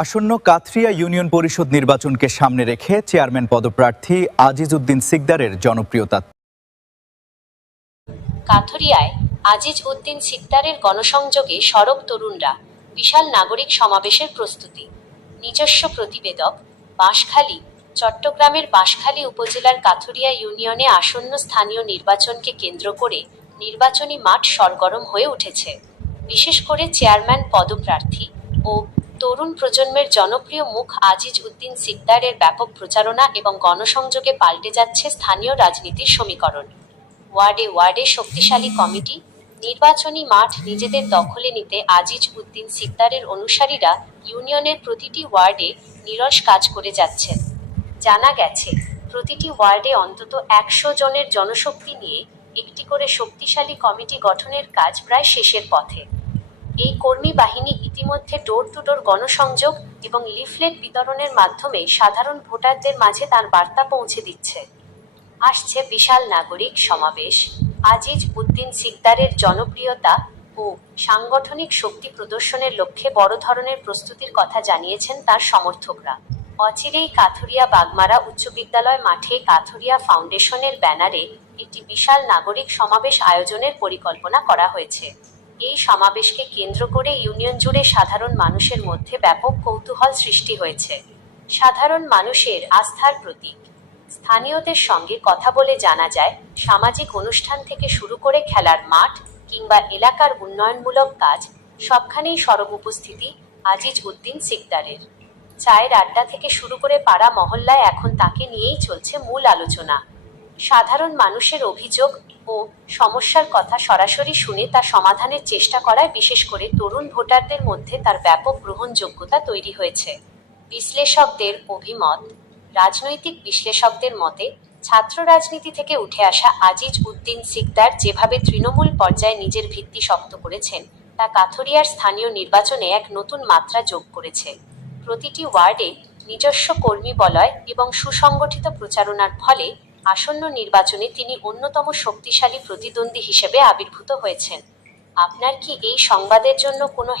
আসন্ন কাথরিয়া ইউনিয়ন পরিষদ নির্বাচনকে সামনে রেখে চেয়ারম্যান পদপ্রার্থী আজিজ উদ্দিন সিকদারের জনপ্রিয়তা। কাথরিয়ায় আজিজ উদ্দিন সিকদারের গণসংযোগে সরব তরুণরা, বিশাল নাগরিক সমাবেশের প্রস্তুতি। নিজস্ব প্রতিবেদক, বাঁশখালী। চট্টগ্রামের বাঁশখালী উপজেলার কাথরিয়া ইউনিয়নে আসন্ন স্থানীয় নির্বাচনকে কেন্দ্র করে নির্বাচনী মাঠ সরগরম হয়ে উঠেছে। বিশেষ করে চেয়ারম্যান পদপ্রার্থী ও তরুণ প্রজন্মের জনপ্রিয় মুখ আজিজ উদ্দিন সিকদারের ব্যাপক প্রচারণা এবং গণসংযোগে পাল্টে যাচ্ছে স্থানীয় রাজনীতির সমীকরণ। ওয়ার্ডে ওয়ার্ডে শক্তিশালী কমিটি, নির্বাচনী মাঠ নিজেদের দখলে নিতে আজিজ উদ্দিন সিকদারের অনুসারীরা ইউনিয়নের প্রতিটি ওয়ার্ডে নিরস কাজ করে যাচ্ছেন। জানা গেছে, প্রতিটি ওয়ার্ডে অন্তত ১০০ জনের জনশক্তি নিয়ে একটি করে শক্তিশালী কমিটি গঠনের কাজ প্রায় শেষের পথে। এই কর্মী বাহিনী ইতিমধ্যে ডোর টু ডোর গণসংযোগ এবং লিফলেট বিতরণের মাধ্যমে সাধারণ ভোটারদের মাঝে তার বার্তা পৌঁছে দিচ্ছে। আসছে বিশাল নাগরিক সমাবেশ। আজিজ উদ্দিন সিকদারের জনপ্রিয়তা ও সাংগঠনিক শক্তি প্রদর্শনের লক্ষ্যে বড় ধরনের প্রস্তুতির কথা জানিয়েছেন তার সমর্থকরা। অচিরেই কাথুরিয়া বাগমারা উচ্চ বিদ্যালয় মাঠে কাথুরিয়া ফাউন্ডেশনের ব্যানারে একটি বিশাল নাগরিক সমাবেশ আয়োজনের পরিকল্পনা করা হয়েছে। এই সমাবেশকে কেন্দ্র করে ইউনিয়ন জুড়ে সাধারণ মানুষের মধ্যে ব্যাপক কৌতূহল সৃষ্টি হয়েছে। সাধারণ মানুষের আস্থার প্রতীক। স্থানীয়দের সঙ্গে কথা বলে জানা যায়, সামাজিক অনুষ্ঠান থেকে শুরু করে খেলার মাঠ কিংবা এলাকার উন্নয়নমূলক কাজ, সবখানেই সরব উপস্থিতি আজিজ উদ্দিন সিকদারের। চায়ের আড্ডা থেকে শুরু করে পাড়া মহল্লায় এখন তাকে নিয়েই চলছে মূল আলোচনা। সাধারণ মানুষের অভিযোগ ও সমস্যার কথা সরাসরি শুনে তা সমাধানের চেষ্টা করায় বিশেষ করে তরুণ ভোটারদের মধ্যে তার ব্যাপক গ্রহণযোগ্যতা তৈরি হয়েছে। বিশ্লেষকদের অভিমত। রাজনৈতিক বিশ্লেষকদের মতে, ছাত্র রাজনীতি থেকে উঠে আসা আজিজ উদ্দিন সিকদার যেভাবে তৃণমূল পর্যায়ে নিজের ভিত্তি শক্ত করেছেন, তা কাথরিয়ার স্থানীয় নির্বাচনে এক নতুন মাত্রা যোগ করেছে। প্রতিটি ওয়ার্ডে নিজস্ব কর্মী বলয় এবং সুসংগঠিত প্রচারণার ফলে আসন্ন নির্বাচনে তিনি অন্যতম শক্তিশালী প্রতিদ্বন্দ্বী হিসেবে আবির্ভূত হয়েছেন। আপনার কি এই সংবাদের জন্য কোনো